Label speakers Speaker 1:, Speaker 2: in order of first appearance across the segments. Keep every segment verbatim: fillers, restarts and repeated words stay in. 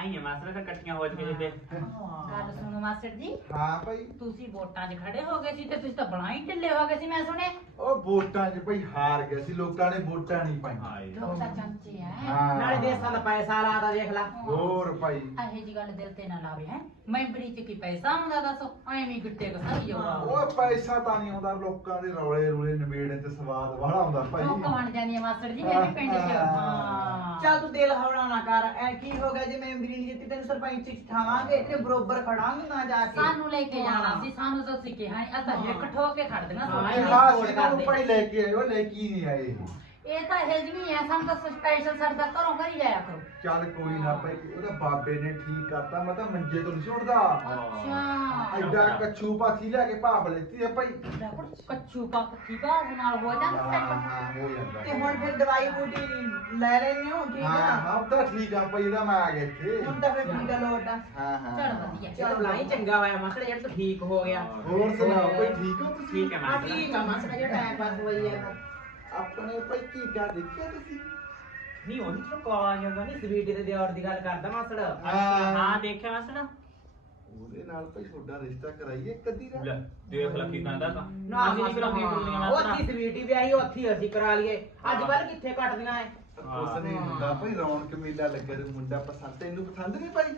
Speaker 1: ਆਈ ਹੈ ਮਾਸਟਰ ਤਾਂ ਇਕੱਠੀਆਂ ਹੋ ਕੇ ਜਿੱਦੇ
Speaker 2: ਗੱਲ ਸੁਣੋ ਮਾਸਟਰ ਜੀ
Speaker 3: ਹਾਂ ਭਾਈ
Speaker 2: ਤੁਸੀਂ ਵੋਟਾਂ 'ਚ ਖੜੇ ਹੋ ਗਏ ਸੀ ਤੇ ਤੁਸੀਂ ਤਾਂ ਬਣਾ ਹੀ ਢਿੱਲੇ ਹੋ ਗਏ ਸੀ ਮੈਂ ਸੁਣਿਆ
Speaker 3: ਉਹ ਵੋਟਾਂ 'ਚ ਭਾਈ ਹਾਰ ਗਏ ਸੀ ਲੋਕਾਂ ਨੇ ਵੋਟਾਂ ਨਹੀਂ ਪਾਈਆਂ
Speaker 1: ਹਾਏ
Speaker 2: ਲੋਕ ਤਾਂ ਚਮਚੇ ਆ
Speaker 3: ਹਾਂ
Speaker 4: ਨਾਲੇ ਦੇਸਾਂ ਦਾ ਪੈਸਾ ਲਾਦਾ ਦੇਖ ਲਾ
Speaker 3: ਹੋਰ ਭਾਈ
Speaker 2: ਇਹੋ ਜੀ ਗੱਲ ਦਿਲ ਤੇ ਨਾ ਲਾਵੇ ਹੈ ਮੈਂਬਰੀ 'ਚ ਕੀ ਪੈਸਾ ਆਉਂਦਾ ਦੱਸੋ ਐਵੇਂ ਗਿੱਟੇ ਕਸਾਈ ਜਾਊਗਾ
Speaker 3: ਉਹ ਪੈਸਾ ਤਾਂ ਨਹੀਂ ਆਉਂਦਾ ਲੋਕਾਂ ਦੇ ਰੌਲੇ ਰੂਲੇ ਨਿਬੇੜਨ ਤੇ ਸਵਾਦ ਵਾਲਾ ਆਉਂਦਾ ਭਾਈ
Speaker 2: ਉਹ ਕਮਾਣ ਜਾਂਦੀ ਆ ਮਾਸਟਰ ਜੀ ਮੈਂ ਵੀ ਪਿੰਡ 'ਚ ਹਾਂ
Speaker 4: ਚੱਲ ਤੂੰ ਦਿਲ ਹੌਲਾ ਨਾ ਕਰ ਐ ਕੀ ਹੋ ਗਿਆ ਜੇ ਮੈਂਬਰੀ ਨਹੀਂ ਦਿੱਤੀ ਤੈਨੂੰ ਸਰਪੰਚ ਠਾਵਾਂਗੇ ਤੇ ਬਰੋਬਰ ਖੜਾਂਗੇ ਨਾ ਜਾ ਕੇ
Speaker 2: ਸਾਨੂੰ ਲੈ ਕੇ ਜਾਣਾ ਸੀ ਸਾਨੂੰ ਤਾਂ ਅਸੀਂ ਕਿਹਾ ਨੀ, ਅਸਾਂ ਹਿੱਕ ਠੋਕ ਕੇ ਖੜਦੀਆਂ
Speaker 4: ਹਾਂ,
Speaker 2: ਤੁਹਾਡੇ
Speaker 4: ਇਹ
Speaker 3: ਹਾਂ
Speaker 4: ਸਪੋਰਟ
Speaker 3: ਸੀ ਨੂੰ
Speaker 4: ਕਰਦੇ।
Speaker 3: ਭਾਈ ਲੈ ਕੇ ਆਇਓ ਲੈ ਕੇ ਹੀ ਨਹੀਂ ਆਏ ਇਹ।
Speaker 2: ਇਹ ਤਾਂ ਹਜਮੀ ਹੈ ਸਾਨੂੰ ਤਾਂ ਸਪੈਸ਼ਲ ਸਰਦਾ ਘਰੋਂ ਘਰੀ ਜਾਇਆ ਕਰੋ
Speaker 3: ਚੱਲ ਕੋਈ ਨਾ ਭਾਈ ਉਹਦਾ ਬਾਬੇ ਨੇ ਠੀਕ ਕਰਤਾ ਮੈਂ ਤਾਂ ਮੰਜੇ ਤੋਂ ਨਹੀਂ ਛੁੱਟਦਾ
Speaker 2: ਅੱਛਾ
Speaker 3: ਐਡਾ ਕੱਛੂ ਪਾਥੀ ਲਿਆ ਕੇ ਭਾਪ ਲੈਤੀ ਆ ਭਾਈ
Speaker 2: ਕੱਚੂ ਪੱਕੀ ਬਾਗ ਨਾਲ ਹੋ ਜਾਂਦਾ
Speaker 3: ਹਾਂ
Speaker 2: ਸੈੱਟ
Speaker 3: ਹਾਂ ਹੋ ਜਾਂਦਾ
Speaker 4: ਤੇ ਹੁਣ ਫਿਰ ਦਵਾਈ ਬੂਟੀ ਲੈ ਲੈਣੀ ਹੋ ਠੀਕ
Speaker 3: ਹਾਂ
Speaker 4: ਆ
Speaker 3: ਹਾਂ ਤਾਂ ਠੀਕ ਆ ਭਾਈ ਇਹਦਾ ਮੈਂ ਆ ਗਿਆ ਇੱਥੇ
Speaker 4: ਹੁਣ ਤਾਂ ਫਿਰ ਠੀਕ ਆ ਲੋਟ ਆ
Speaker 3: ਹਾਂ ਹਾਂ
Speaker 2: ਚਲ ਵਧੀਆ
Speaker 4: ਚਲ ਬਲਾਈ ਚੰਗਾ ਹੋਇਆ ਮਾਸੜ ਯਾਰ ਤੂੰ ਠੀਕ ਹੋ ਗਿਆ
Speaker 3: ਹੋਰ ਸੁਣਾਓ ਭਾਈ ਠੀਕ ਹੋ ਤੁਸੀਂ
Speaker 1: ਠੀਕ ਹੈ
Speaker 4: ਹਾਂ
Speaker 1: ਮਾਸਟਰ
Speaker 4: ਠੀਕ ਆ ਮਾਸੜ ਜਿਹੜਾ ਟਾਈਮ ਪਾਸ ਹੋਈ ਆ
Speaker 3: ਆਪਣੇ ਭਾਈ ਕੀ ਕਰ ਦੇਖਿਆ ਤੁਸੀਂ
Speaker 1: ਨਹੀਂ ਉਹਨੀ
Speaker 4: ਤੂੰ ਕਾਲਾ ਜਾਂਦਾ ਨਹੀਂ ਸਵੀਟੀ ਦੇ ਦਿਓਰ ਦੀ ਗੱਲ ਕਰਦਾ ਮਾਸੜ
Speaker 1: ਅੱਛਾ ਹਾਂ ਦੇਖਿਆ ਮਾਸਟਰ
Speaker 3: ਉਹਦੇ ਨਾਲ ਭਾਈ ਤੁਹਾਡਾ ਰਿਸ਼ਤਾ ਕਰਾਈਏ ਕਦੀ ਦਾ
Speaker 1: ਲੈ ਦੇਖ ਲੱਕੀ ਕਹਿੰਦਾ ਤਾਂ
Speaker 4: ਨਾ
Speaker 1: ਅਸੀਂ ਨਹੀਂ ਕਰਾਉਂਦੇ ਕੁੜੀਆਂ
Speaker 4: ਉਹ
Speaker 1: ਮਾਸਟਰ
Speaker 4: ਅੱਥੀ ਸਵੀਟੀ ਵੀ ਆਈ ਉੱਥੀ ਅਸੀਂ ਕਰਾ ਲਈਏ ਅੱਜ ਕੱਲ ਕਿੱਥੇ ਕੱਟਦੀਆਂ ਐ
Speaker 3: ਉਸ ਨੇ ਹੁੰਦਾ ਭਾਈ ਰੌਣਕ ਮੇਲਾ ਲੱਗਾ ਤੇ ਮੁੰਡਾ ਪਸੰਦ ਤੈਨੂੰ ਪਸੰਦ ਨਹੀਂ ਭਾਈ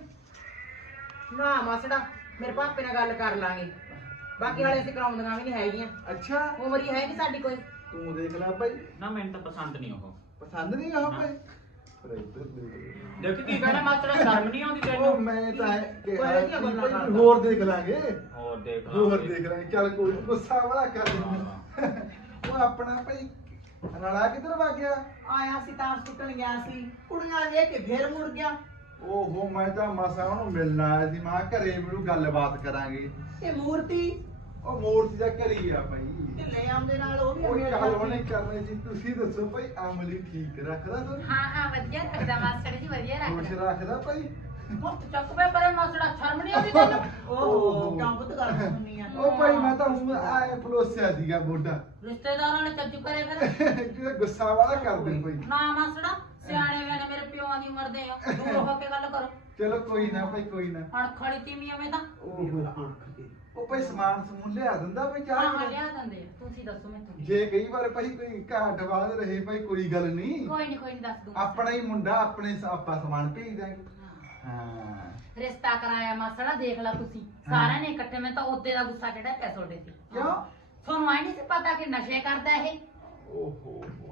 Speaker 4: ਨਾ ਮਾਸੜਾ ਮੇਰੇ ਪਾਪੇ ਨਾਲ ਗੱਲ ਕਰ ਲਾਂਗੇ ਬਾਕੀ ਵਾਲੇ ਅਸੀਂ ਕਰਾਉਂਦੀਆਂ ਵੀ ਨਹੀਂ ਹੈਗੀਆਂ
Speaker 3: ਅੱਛਾ
Speaker 4: ਉਮਰ ਹੀ ਹੈ ਨਹੀਂ ਸਾਡੀ ਕੋਈ
Speaker 3: ਤੂੰ ਦੇਖ ਲੈ ਭਾਈ
Speaker 1: ਨਾ ਮੈਨੂੰ ਤਾਂ ਪਸੰਦ ਨਹੀਂ ਉਹ
Speaker 3: ਪਸੰਦ ਨਹੀਂ ਆ ਭਾਈ ਪਰ ਇੱਧਰ ਦੇਖ।
Speaker 1: ਦੇਖ ਕੀ ਕਹਿੰਦਾ ਮਾਸਟਰ ਸ਼ਰਮ ਨਹੀਂ ਆਉਂਦੀ
Speaker 3: ਉਹ
Speaker 1: ਤੈਨੂੰ
Speaker 3: ਮੈਂ ਤਾਂ ਇਹ ਕਿਹਾ
Speaker 4: ਕੋਈ ਇਹਦੀਆਂ
Speaker 3: ਕਿ
Speaker 4: ਗੱਲਾਂ
Speaker 3: ਭਾਈ
Speaker 4: ਕਰਦਾ।
Speaker 3: ਹੋਰ ਦੇਖ ਲਾਂਗੇ
Speaker 1: ਹੋਰ ਦੇਖ
Speaker 3: ਹੋਰ ਦੇਖ ਲਾਂਗੇ ਚੱਲ ਕੋਈ ਨੀ, ਗੁੱਸਾ ਵਾਲਾ ਕਰ ਦੇ ਉਹ ਆਪਣਾ ਭਾਈ ਰਲਾ ਕਿੱਧਰ ਵਾ ਗਿਆ
Speaker 4: ਆਇਆ ਸੀ ਤਾਂ ਸੁੱਟਣ ਗਿਆ ਸੀ ਕੁੜੀਆਂ ਲੈ ਕੇ ਫੇਰ ਮੁੜ ਗਿਆ
Speaker 3: ਓਹੋ ਮੈਂ ਤਾਂ ਮਸਾ ਉਹਨੂੰ ਮਿਲਣ ਆਇਆ ਸੀ ਮਾਂ ਘਰੇ ਮੈਨੂੰ ਗੱਲਬਾਤ ਕਰਾਂਗੇ
Speaker 4: ਤੇ ਮੂਰਤੀ
Speaker 3: ਉਹ ਮੂਰਤੀ ਦਾ ਘਰੀ ਆ ਭਾਈ
Speaker 4: ਤੇ ਲੈ ਆਉਂਦੇ ਨਾਲ ਉਹ ਵੀ
Speaker 3: ਉਹ
Speaker 4: ਮੇਰੇ
Speaker 3: ਗੱਲ ਉਹਨੇ ਕਰਨੀ ਸੀ ਤੁਸੀਂ ਦੱਸੋ ਭਾਈ ਅਮਲੀ ਠੀਕ ਰੱਖਦਾ ਤੁਹਾਨੂੰ
Speaker 2: ਹਾਂ ਹਾਂ ਵਧੀਆ ਰੱਖਦਾ ਮਾਸਟਰ ਜੀ ਵਧੀਆ
Speaker 3: ਖੁਸ਼
Speaker 2: ਰੱਖਦਾ
Speaker 3: ਰੱਖਦਾ ਭਾਈ
Speaker 2: ਮੁੱਤ ਚੱਕ ਪੇ ਪਰੇ ਮਾਸੜਾ ਸ਼ਰਮ ਨਹੀਂ ਆਉਂਦੀ ਤੈਨੂੰ
Speaker 4: ਉਹ ਕੰਮ ਬੁੱਤ ਕਰ ਹੁੰਨੀ ਆ
Speaker 3: ਉਹ ਭਾਈ ਮੈਂ ਤਾਂ ਹੁਣ ਆਏ ਪਲੋਸਿਆ ਸੀਗਾ ਮੋਢਾ
Speaker 2: ਰਿਸ਼ਤੇਦਾਰਾਂ ਨੇ ਚੱਜੂ ਕਰੇ ਫਿਰ
Speaker 3: ਜਿਹੜਾ ਗੁੱਸਾ ਵਾਲਾ ਕਰਦੇ ਭਾਈ
Speaker 2: ਨਾ ਮਾਸੜਾ ਸਿਆਣੇ ਵੇਲੇ ਮੇਰੇ ਪਿਓਾਂ ਦੀ ਉਮਰ ਦੇ ਹੋ ਦੂਰ ਹੋ ਕੇ ਗੱਲ ਕਰੋ
Speaker 3: ਚਲੋ ਕੋਈ ਨਾ ਭਾਈ ਕੋਈ ਨਾ
Speaker 2: ਹਣ ਖੜੀ ਤੀਵੀਂ ਐਵੇਂ ਤਾਂ
Speaker 3: ਓਹੋ ਉਹ ਭਾਈ ਸਮਾਨ ਸਮੂਨ ਲਿਆ ਦਿੰਦਾ ਭਾਈ ਚਾਹ
Speaker 2: ਹਾਂ
Speaker 3: ਨਾਲ।
Speaker 2: ਲਿਆ ਦਿੰਦੇ ਆ ਤੁਸੀਂ ਦੱਸੋ ਮੈਨੂੰ
Speaker 3: ਜੇ ਕਈ ਵਾਰ ਭਾਈ ਕੋਈ ਘਾਟ ਬਾਦ ਰਹੇ ਭਾਈ ਕੋਈ ਗੱਲ ਨਹੀਂ
Speaker 2: ਕੋਈ ਨਹੀਂ ਕੋਈ ਨਹੀਂ ਦੱਸ ਦੂੰ
Speaker 3: ਆਪਣਾ ਹੀ ਮੁੰਡਾ ਆਪਣੇ ਸ- ਆਪਾਂ ਸਮਾਨ ਭੇਜ ਦਾਂਗੇ ਹਾਂ
Speaker 2: ਰਿਸ਼ਤਾ ਕਰਾਇਆ ਮਾਸੜਾ ਦੇਖ ਲਾ ਤੁਸੀਂ ਸਾਰਿਆਂ ਨੇ ਇਕੱਠੇ ਮੈਂ ਤਾਂ ਉਹਦੇ ਦਾ ਗੁੱਸਾ ਜਿਹੜਾ ਪਿਆ ਤੁਹਾਡੇ ਤੇ
Speaker 3: ਕਿਉਂ
Speaker 2: ਤੁਹਾਨੂੰ ਆਈ ਨਹੀਂ ਸੀ ਪਤਾ ਕਿ ਨਸ਼ੇ ਕਰਦਾ ਇਹ
Speaker 3: ਓਹੋ